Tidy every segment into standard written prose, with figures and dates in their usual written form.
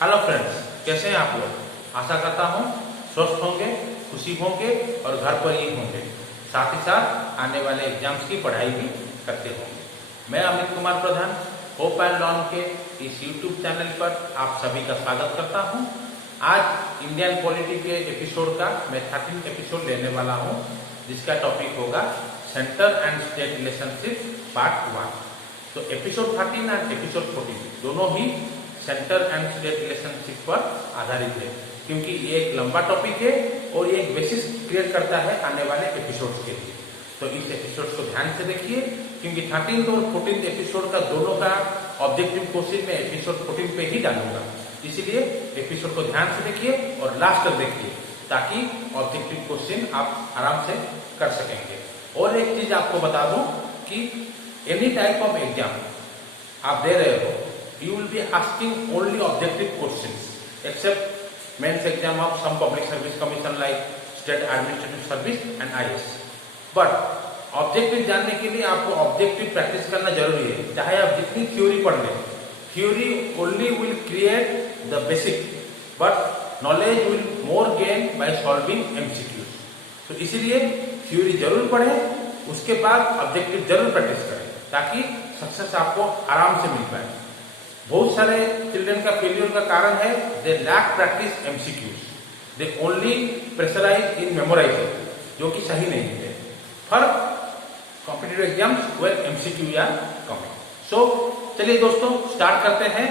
Hello friends, कैसे हैं आप लोग। आशा करता हूँ स्वस्थ होंगे, खुशी होंगे और घर पर ही होंगे, साथ ही साथ आने वाले एग्जाम्स की पढ़ाई भी करते होंगे। मैं अमित कुमार प्रधान होप एंड लर्न के इस यूट्यूब चैनल पर आप सभी का स्वागत करता हूँ। आज इंडियन पॉलिटी के एपिसोड का मैं 13th एपिसोड लेने वाला हूँ, जिसका टॉपिक होगा centre and state relationship part 1। तो एपिसोड 13 एंड एपिसोड 14 दोनों ही सेंटर एंड स्टेट रिलेशनशिप पर आधारित है, क्योंकि ये एक लंबा टॉपिक है और ये एक बेसिस क्रिएट करता है आने वाले एपिसोड्स के लिए। तो इस एपिसोड को ध्यान से देखिए, क्योंकि 13th और 14th एपिसोड का दोनों का ऑब्जेक्टिव क्वेश्चन मैं एपिसोड 14 पे ही डालूंगा। इसलिए एपिसोड को ध्यान से देखिए और लास्ट तक देखिए, ताकि ऑब्जेक्टिव क्वेश्चन आप आराम से कर सकेंगे। और एक चीज आपको बता दूं कि एनी टाइप ऑफ एग्जाम आप दे रहे हो, you will be asking only objective questions except mains exam of some public service commission like state administrative service and IS। but objective जानने के लिए आपको ऑब्जेक्टिव प्रैक्टिस करना जरूरी है, चाहे आप जितनी थ्योरी पढ़ लें। Theory only will create the basic, but knowledge will more gain by solving MCQ। तो इसीलिए थ्योरी जरूर पढ़ें, उसके बाद ऑब्जेक्टिव जरूर प्रैक्टिस करें, ताकि सक्सेस आपको आराम से मिल पाए। बहुत सारे चिल्ड्रन का फेलियर का कारण है they lack practice MCQs, they only pressurise in memorising, जो कि सही नहीं है। For competitive exams where MCQ are coming. So चलिए दोस्तों, स्टार्ट करते हैं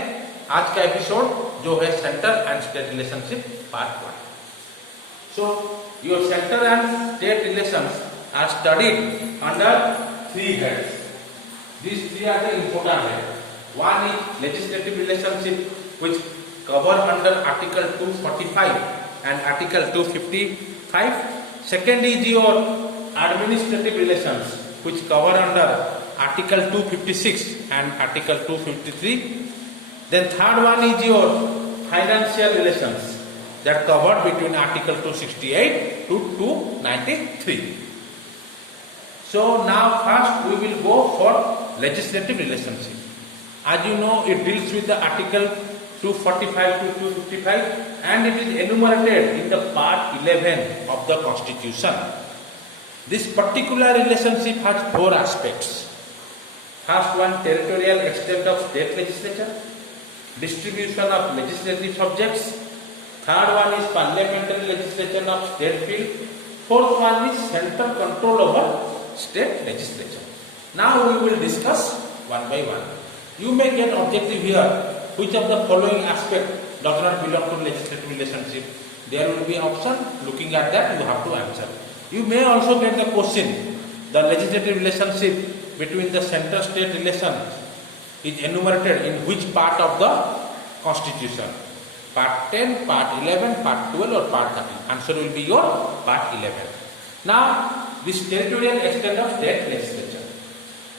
आज का एपिसोड, जो है centre and state relationship part 1। So your centre and state relations are studied under 3 heads। These 3 are the important heads। One is legislative relationship, which cover under Article 245 and Article 255. Second is your administrative relations, which cover under Article 256 and Article 253. Then third one is your financial relations, that covered between Article 268 to 293. So now first we will go for legislative relationship. As you know, it deals with the Article 245 to 255 and it is enumerated in the Part 11 of the Constitution. This particular relationship has 4 aspects. First one, territorial extent of state legislature, distribution of legislative subjects. Third one is parliamentary legislation of state field. Fourth one is central control over state legislature. Now we will discuss one by one. You may get objective here, which of the following aspect does not belong to legislative relationship. There will be option, looking at that you have to answer. You may also get the question, the legislative relationship between the center-state relation is enumerated in which part of the Constitution? Part 10, Part 11, Part 12 or Part 13? Answer will be your Part 11. Now, this territorial extent of state legislature.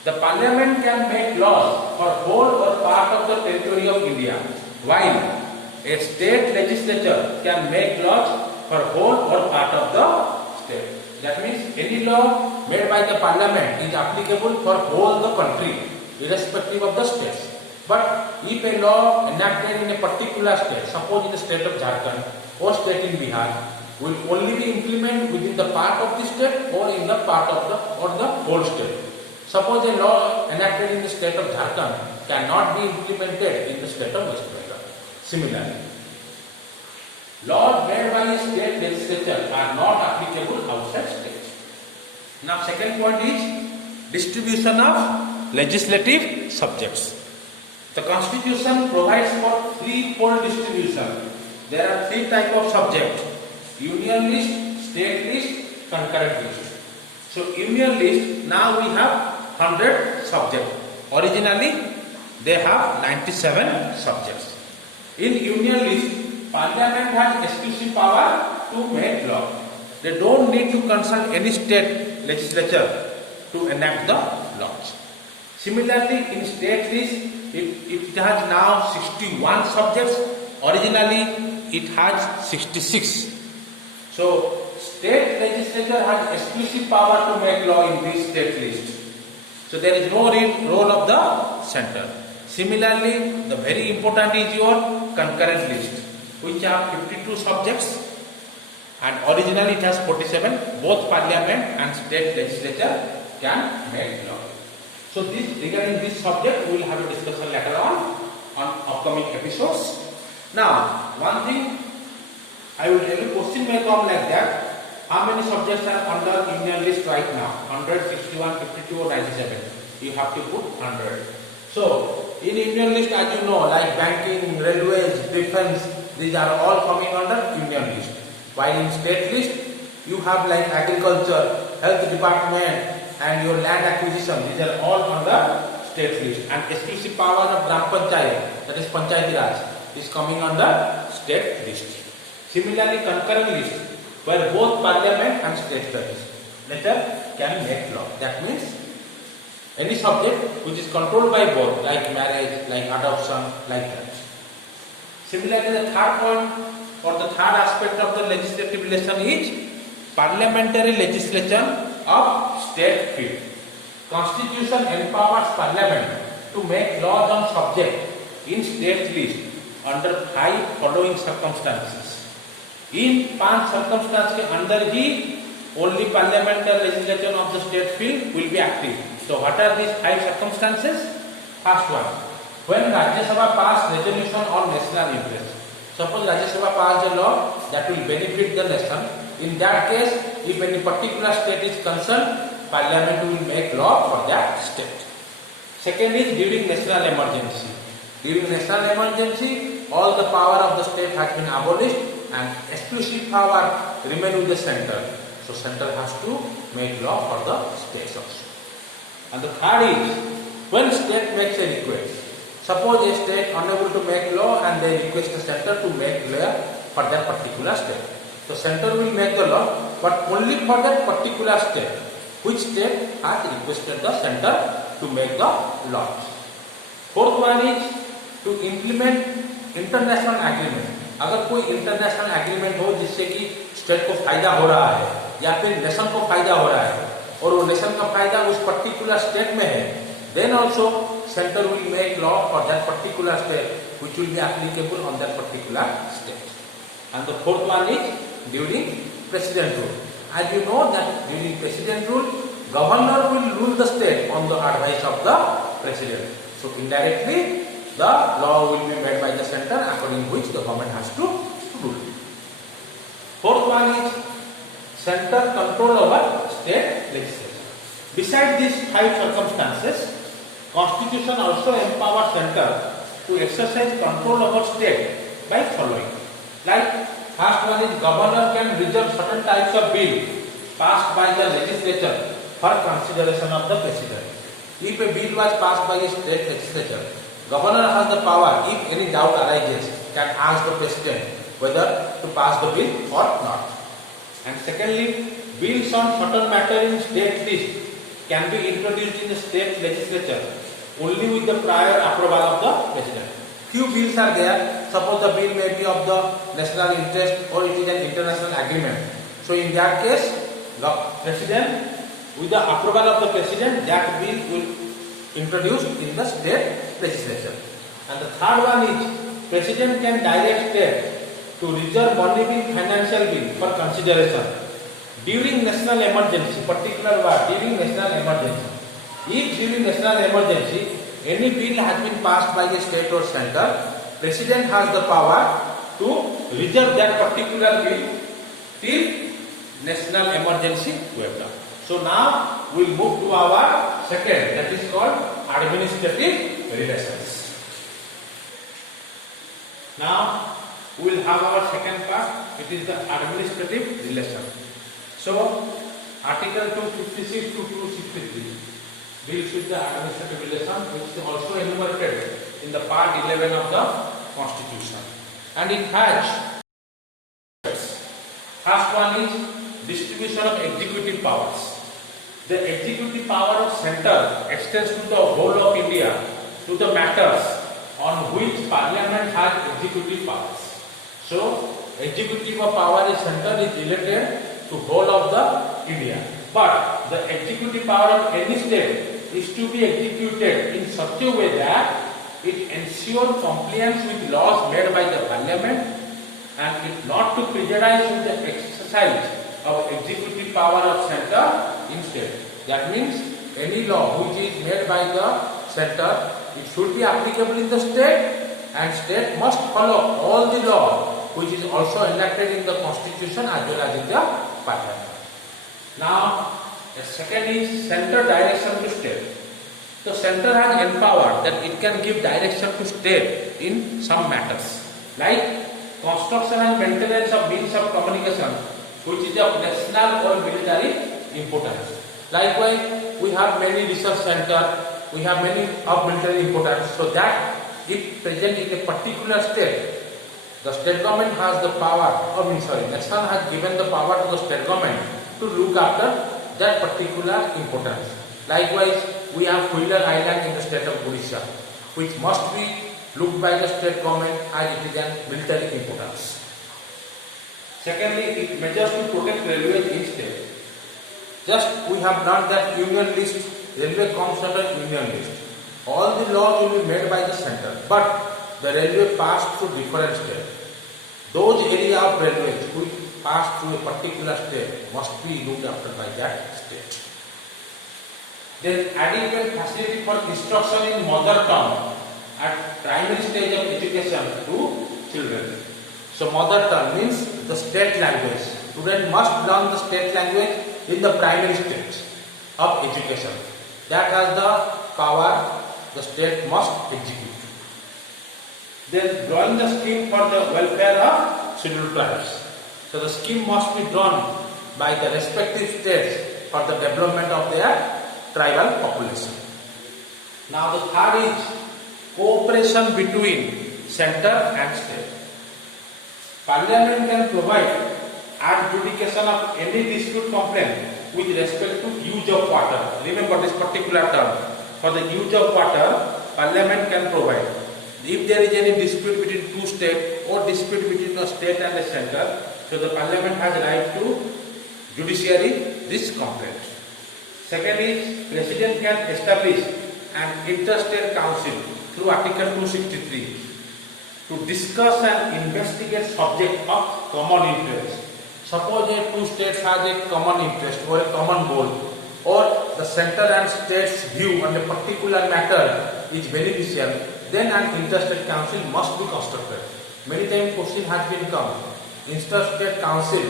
The Parliament can make laws for whole or part of the territory of India, while a state legislature can make laws for whole or part of the state. That means any law made by the Parliament is applicable for whole the country, irrespective of the states. But if a law enacted in a particular state, suppose in the state of Jharkhand or state in Bihar, will only be implemented within the part of the state or in the part of the whole state. Suppose a law enacted in the state of Jharkhand cannot be implemented in the state of West Bengal. Similarly, laws made by a state legislature are not applicable outside state. Now, second point is distribution of legislative subjects. The Constitution provides for threefold distribution. There are 3 types of subjects: union list, state list, concurrent list. So, union list, now we have 100 subjects. Originally, they have 97 subjects. In union list, Parliament has exclusive power to make law. They don't need to consult any state legislature to enact the laws. Similarly, in state list, it has now 61 subjects. Originally, it has 66. So, state legislature has exclusive power to make law in this state list. So there is no role of the center. Similarly, the very important is your concurrent list, which have 52 subjects, and originally it has 47. Both parliament and state legislature can make law. So regarding this subject, we will have a discussion later on upcoming episodes. Now, one thing I will tell you, question may come like that. How many subjects are under Indian list right now? 100, 61, 52 or 97? You have to put 100. So, in Indian list, as you know, like banking, railways, defense, these are all coming under Indian list. While in state list, you have like agriculture, health department, and your land acquisition. These are all under state list. And exclusive power of Gram Panchayat, that is Panchayati Raj, is coming under state list. Similarly, concurrent list, where both parliament and state legislature can make law. That means any subject which is controlled by both, like marriage, like adoption, like that. Similarly, the third point or the third aspect of the legislative relation is parliamentary legislation of state field. Constitution empowers parliament to make laws on subject in state list under 5 following circumstances. In 5 circumstances के अंदर ही only parliamentary legislation of the state field will be active. So what are these 5 circumstances? First one, when Rajya Sabha pass resolution on national interest. Suppose Rajya Sabha pass a law that will benefit the nation. In that case, if any particular state is concerned, parliament will make law for that state. Second is during national emergency. During national emergency, all the power of the state has been abolished and exclusive power remain with the center. So center has to make law for the states also. And the third is when state makes a request. Suppose a state unable to make law and they request the center to make law for that particular state. So center will make the law, but only for that particular state. Which state has requested the center to make the law. Fourth one is to implement international agreement. अगर कोई international agreement हो जिससे कि state को फायदा हो रहा है या फिर नेशन को फायदा हो रहा है और वो नेशन का फायदा उस पर्टिकुलर स्टेट में है, then also center will make law for that particular state which will be applicable on that particular state. And the fourth one is during president rule. As you know that during president rule, governor will rule the state on the advice of the president. So indirectly, the law will be made by the center according which the government has to rule. Fourth one is center control over state legislation. Besides these 5 circumstances, Constitution also empowers center to exercise control over state by following. Like first one is governor can reserve certain types of bill passed by the legislature for consideration of the president. If a bill was passed by a state legislature, governor has the power, if any doubt arises, can ask the president whether to pass the bill or not. And secondly, bills on certain matter in state list can be introduced in the state legislature only with the prior approval of the president. Few bills are there, suppose the bill may be of the national interest or it is an international agreement. So in that case, the president, with the approval of the president, that bill will introduced in the state legislature. And the third one is president can direct state to reserve money bill, financial bill for consideration during national emergency, particular word during national emergency. If during national emergency any bill has been passed by a state or center, president has the power to reserve that particular bill till national emergency waiver. So now we will move to our second, that is called administrative relations. Now we will have our second part, it is the administrative relation. So Article 256 to 263 deals with the administrative relation, which is also enumerated in the part 11 of the Constitution. And it has, first one is distribution of executive powers. The executive power of center extends to the whole of India to the matters on which parliament has executive powers. So, executive power is center is related to whole of the India. But the executive power of any state is to be executed in such a way that it ensures compliance with laws made by the parliament and it not to prejudice with the exercise of executive power of center in state. That means any law which is made by the center, it should be applicable in the state and state must follow all the law which is also enacted in the constitution as well as in the parliament. Now, the second is center direction to state. So, center has empowered that it can give direction to state in some matters like construction and maintenance of means of communication which is of national or military importance. Likewise, we have many research centers, we have many of military importance, so that if present in a particular state, the state government has the power, nation has given the power to the state government to look after that particular importance. Likewise, we have Wheeler Island in the state of Odisha, which must be looked by the state government as it is an military importance. Secondly, it measures to protect railways in state. Just we have done that union list, railway comes under union list. All the laws will be made by the center, but the railway pass through different states. Those area of railways which pass through a particular state must be looked after by that state. Then adequate facility for instruction in mother tongue at primary stage of education to children. So mother tongue means the state language. Student must learn the state language in the primary stage of education. That has the power the state must execute. Then drawing the scheme for the welfare of scheduled tribes. So the scheme must be drawn by the respective states for the development of their tribal population. Now the third is cooperation between center and state. Parliament can provide adjudication of any dispute complaint with respect to use of water. Remember this particular term. For the use of water, Parliament can provide. If there is any dispute between two states or dispute between a state and a center, so the Parliament has right to judiciary this complaint. Second is, President can establish an interstate council through Article 263 to discuss and investigate subject of common interest. Suppose if two states have a common interest or a common goal, or the center and state's view on a particular matter is beneficial, then an interstate council must be constructed. Many times question has been come, interstate council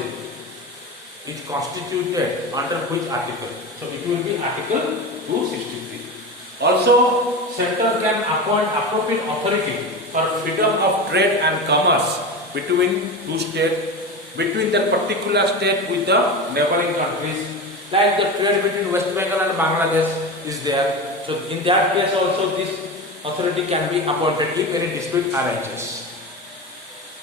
is constituted under which article? So it will be Article 263. Also, center can appoint appropriate authority for freedom of trade and commerce between two states, between that particular state with the neighboring countries. Like the trade between West Bengal and Bangladesh is there. So in that case also this authority can be appointed if any dispute arises.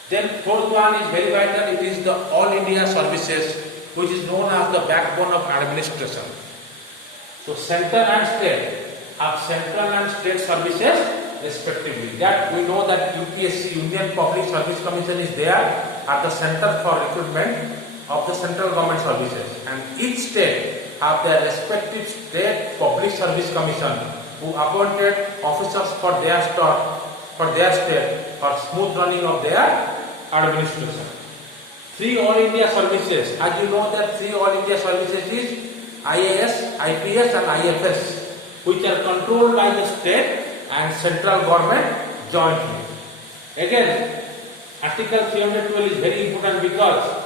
Then fourth one is very vital. It is the All India Services, which is known as the backbone of administration. So center and state have central and state services respectively. That we know that UPSC, Indian Public Service Commission, is there at the center for recruitment of the central government services, and each state have their respective state public service commission who appointed officers for their state for smooth running of their administration. Three All India Services, as you know that three All India Services is IAS, IPS and IFS, which are controlled by the state and central government jointly. Again, Article 312 is very important because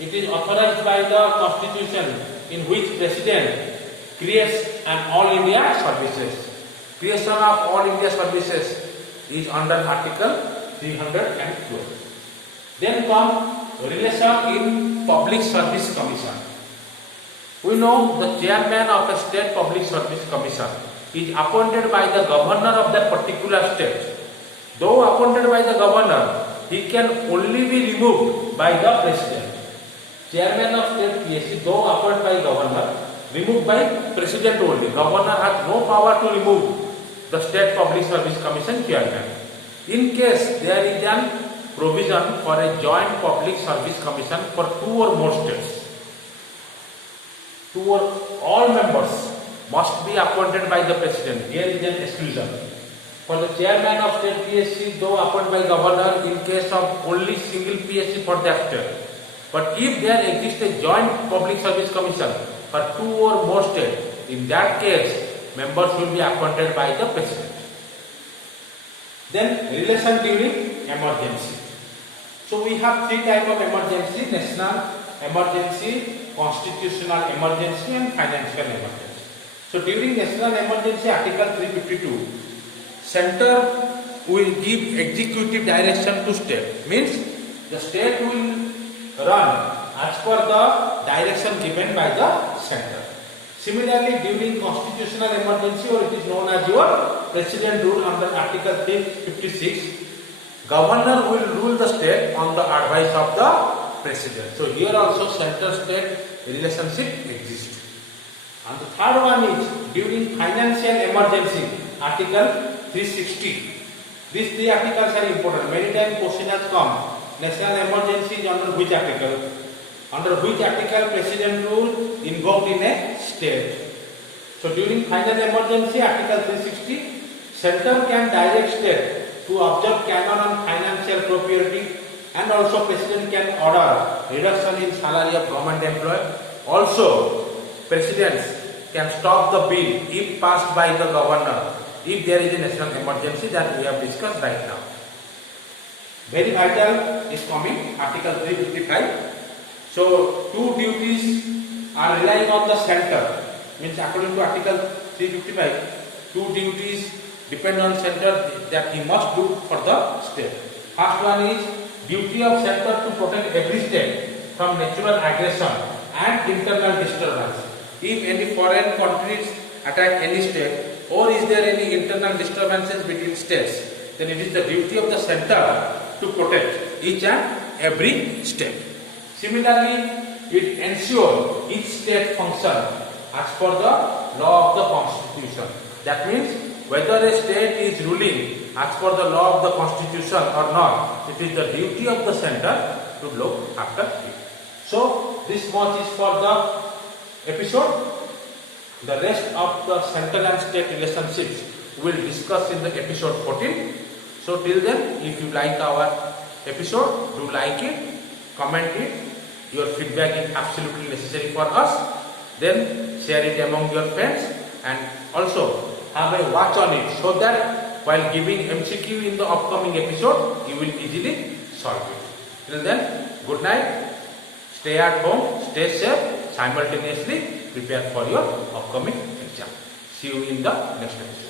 it is authorized by the Constitution in which President creates an All India Services. Creation of All India Services is under Article 312. Then come relation in Public Service Commission. We know the chairman of a State Public Service Commission is appointed by the governor of that particular state. Though appointed by the governor, he can only be removed by the president. Chairman of state PSC, though appointed by governor, removed by president only. Governor has no power to remove the State Public Service Commission chairman. In case there is an provision for a joint public service commission for two or more states, all members must be appointed by the president. Here is an exclusion. For the chairman of state PSC, though appointed by governor in case of only single PSC for that state. But if there exists a joint public service commission for 2 or more states, in that case, members will be appointed by the president. Then relation during emergency. So we have 3 types of emergency: national emergency, constitutional emergency, and financial emergency. So during national emergency, Article 352, center will give executive direction to state. Means the state will run as per the direction given by the center. Similarly, during constitutional emergency, or it is known as your president rule under Article 356, governor will rule the state on the advice of the president. So here also center-state relationship exists. And the third one is during financial emergency, Article 360. These 3 articles are important. Many times question has come. National emergency is under which article? Under which article president rule invoked in a state? So during final emergency, Article 360, center can direct state to observe canon on financial propriety, and also president can order reduction in salary of government employee. Also, presidents can stop the bill if passed by the governor if there is a national emergency that we have discussed right now. Very vital is coming, Article 355. So 2 duties are relying on the center. Means according to Article 355, 2 duties depend on center that he must do for the state. First one is duty of center to protect every state from natural aggression and internal disturbance. If any foreign countries attack any state, or is there any internal disturbances between states, then it is the duty of the center to protect each and every state. Similarly, it ensures each state function as per the law of the constitution. That means whether a state is ruling as per the law of the constitution or not, it is the duty of the center to look after it. So this much is for the episode. The rest of the central and state relationships we will discuss in the episode 14. So till then, if you like our episode, do like it, comment it. Your feedback is absolutely necessary for us. Then share it among your friends, and also have a watch on it, so that while giving MCQ in the upcoming episode, you will easily solve it. Till then, good night. Stay at home, stay safe, simultaneously prepare for your upcoming exam. See you in the next episode.